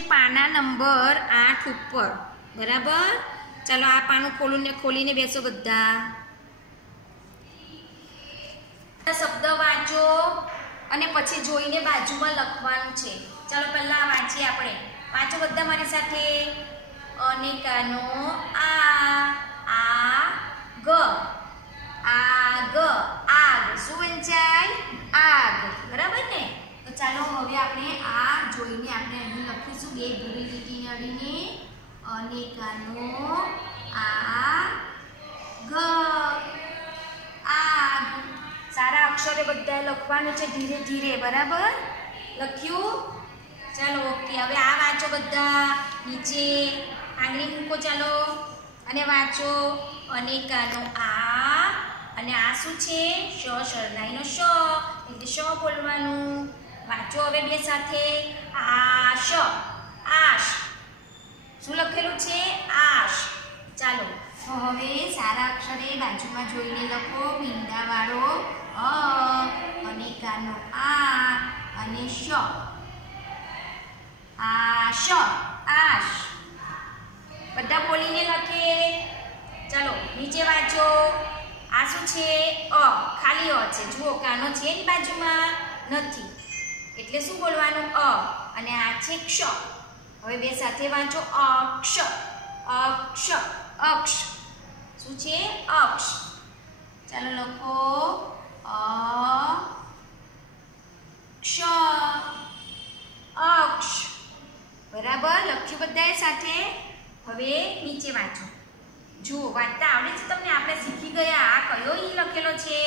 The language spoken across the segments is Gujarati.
પાના નંબર 8 ઉપર બરાબર. ચાલો આ પાનું ખોલીને બેસો બધા. શબ્દ વાંચો અને પછી જોઈને બાજુમાં લખવાનું છે. ચાલો પહેલા વાંચીએ આપણે. વાંચો બધા મારી સાથે. અનેકાનો આગ, આગ, આગ. શું વંચાય? આગ. બરાબર ને? તો ચાલો હવે આપણે આ જોઈને આપણે અહીં લખીશું બે ભૂરી લીટીને અડીને. અનેકાનો આગ, આગ. સારા અક્ષરે બધા લખવાનું છે ધીરે ધીરે. બરાબર? લખ્યું? ચાલો ઓકે. હવે આ વાંચો બધા. નીચે આંગળી મૂકો ચાલો અને વાંચો. અનેકાનો આ અને આ શું છે? શ, શરણાઈનો શ એટલે શ બોલવાનું. વાંચો હવે બે સાથે. આશ, આશ. શું લખેલું છે? આશ. ચાલો હવે સારા અક્ષરે બાજુમાં જોઈને લખો. મીંડાવાળો અ, અનેકાનો આ અને શ. આશ, આશ. બધા બોલીને લખે. ચાલો નીચે વાંચો. આ શું છે? અ. ખાલી અ છે. જુઓ કાનો છે એની બાજુમાં નથી એટલે શું બોલવાનું? અ. અને આ છે ક્ષ. હવે બે સાથે વાંચો. અક્ષ, અક્ષ, અક્ષ. શું છે? અક્ષ. ચાલો લખો. અ, ક્ષ, અક્ષ. બરાબર? લખ્યું બધાએ સાથે? હવે નીચે વાંચો. જુઓ વાંચતા આવડે છે તમને? આપણે શીખી ગયા. આ કયો ઈ લખેલો છે?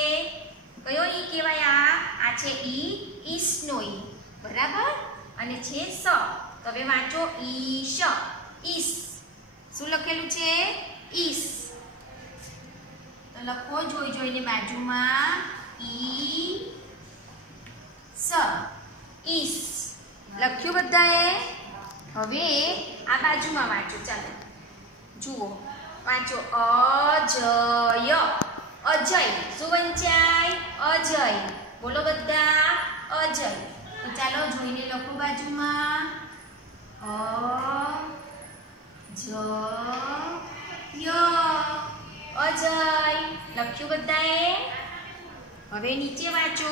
કયો ઈ કહેવાય? આ છે ઈ, ઈસનો ઈ. બરાબર? અને છે સ. તો હવે વાંચો. ઈશ, ઈસ. શું લખેલું છે? ઈસ. તો લખો જોઈને બાજુમાં. ઈ સ, ઈસ. લખ્યું બધાએ? હવે આ બાજુમાં વાંચો. ચાલો જુઓ વાંચો. અજય, અજય. શું વંચાય? અજય. બોલો બધા. અજય. તો ચાલો જોઈને લખો બાજુમાં. અજય, અજય. લખ્યું બધાએ? હવે નીચે વાંચો.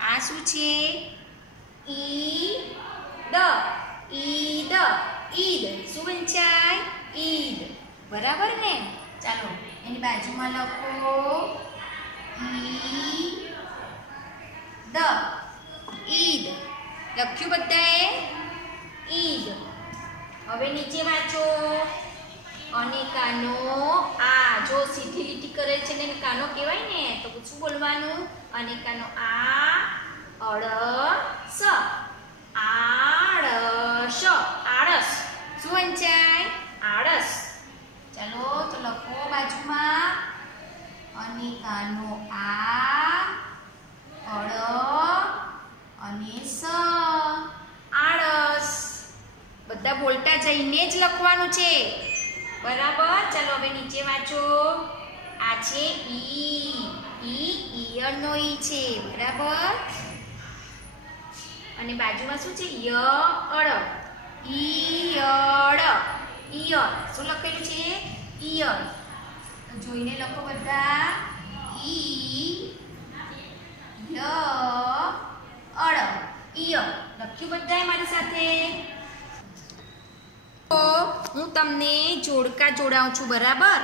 આ શું છે? ઈદ, ઈદ, ઈદ. શું વંચાય? ઈદ. બરાબર ને? ચાલો એની બાજુમાં લખો. ઈદ, ઈદ. લખ્યું બધાએ? ઈદ. હવે નીચે વાંચો. અનેકાનો આ. જો સીધી લીટી કરે છે ને કાનો કહેવાય ને તો શું બોલવાનું? અનેકાનો આ. અળસ, આળસ, આળસ. શું વંચાય? આળસ. ચાલો તો લખો બાજુમાં. અનેકાનો આ, અળ અને સ. આળસ. બધા બોલતા જઈને જ લખવાનું છે. બરાબર? ચાલો હવે નીચે વાંચો. આ છે ઈ. ઈયળનો ઈ છે. બરાબર? અને બાજુમાં શું છે? યળ, ઈયળ, ઈયળ. શું લખેલું છે? ઈયળ. તો જોઈને લખો બધા. ઈ યળ, ઈયળ. લખ્યું બધાએ મારી સાથે? તો હું તમને જોડકા જોડાઉં છું. બરાબર?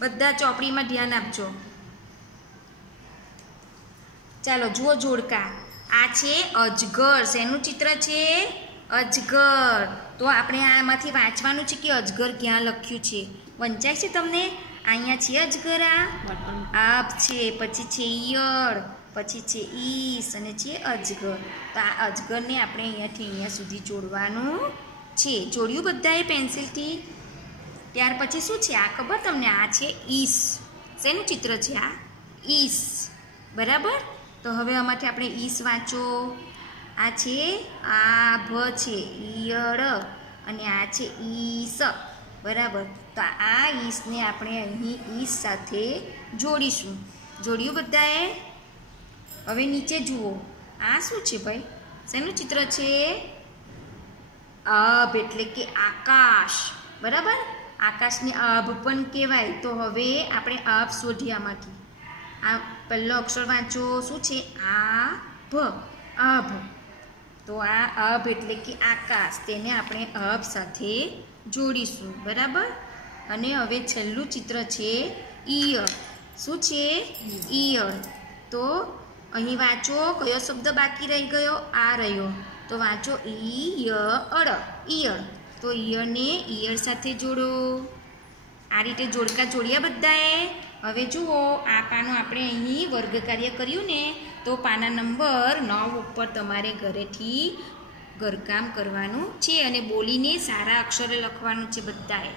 બધા ચોપડીમાં ધ્યાન આપજો. ચાલો જુઓ જોડકા. આ છે અજગર. શેનું ચિત્ર છે? અજગર. તો આપણે આમાંથી વાંચવાનું છે કે અજગર ક્યાં લખ્યું છે. વંચાય છે તમને? અહીંયા છે અજગર. આપ છે, પછી છે ઈયળ, પછી છે ઈસ અને છે અજગર. તો આ અજગરને આપણે અહીંયાથી અહીંયા સુધી જોડવાનું છે. જોડ્યું બધાએ પેન્સિલથી? ત્યાર પછી શું છે આ ખબર તમને? આ છે ઈસ. શેનું ચિત્ર છે આ? ઈસ. બરાબર? તો હવે આમાંથી આપણે ઈસ વાંચો. આ છે આભ છે, ઈયળ, અને આ છે ઈસ. બરાબર? તો આ ઈસને આપણે અહીં ઈસ સાથે જોડીશું. જોડ્યું બધાએ? હવે નીચે જુઓ. આ શું છે ભાઈ? શેનું ચિત્ર છે? આભ એટલે કે આકાશ, બરાબર? આકાશને આભ પણ કહેવાય. તો હવે આપણે આભ શોધીએ આમાંથી. આ પહેલો અક્ષર વાંચો, શું છે? આભ. તો આ આભ એટલે કે આકાશ, તેને આપણે આભ સાથે જોડીશું, બરાબર? અને હવે છેલ્લું ચિત્ર છે ઈયળ. શું છે? ઈયળ. તો અહીં વાંચો, કયો શબ્દ બાકી રહી ગયો? આ રહ્યો. તો વાંચો ઈયળ. તો ઈયળને ઈયળ સાથે જોડો. આ રીતે જોડકા જોડ્યા બધાએ. હવે જુઓ, આ પાનું આપણે અહીં વર્ગ કાર્ય કર્યું ને, તો પાના નંબર 9 ઉપર તમારે ઘરેથી ઘરકામ કરવાનું છે અને બોલીને સારા અક્ષરે લખવાનું છે બધાએ.